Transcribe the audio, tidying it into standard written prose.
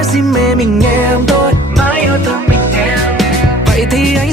mãi si mê mình em thôi, mãi yêu thương mình em. Vậy thì anh